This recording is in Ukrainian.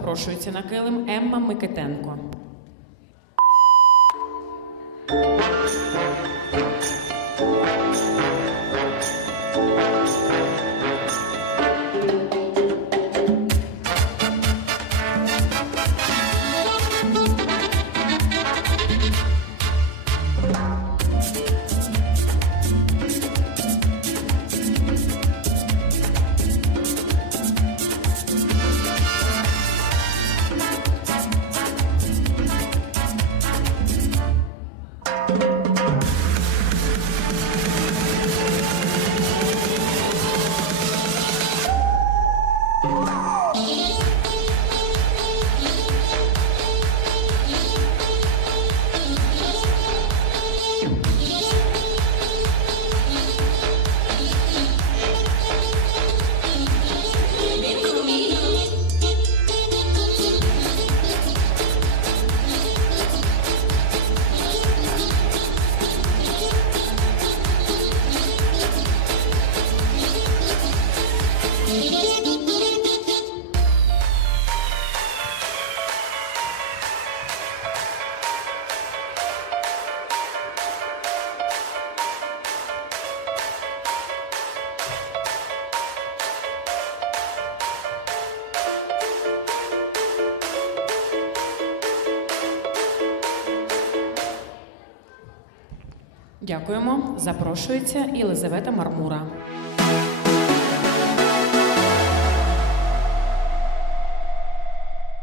Запрошується на килим Емма Микитенко. Дякуємо. Запрошується Єлизавета Мармура.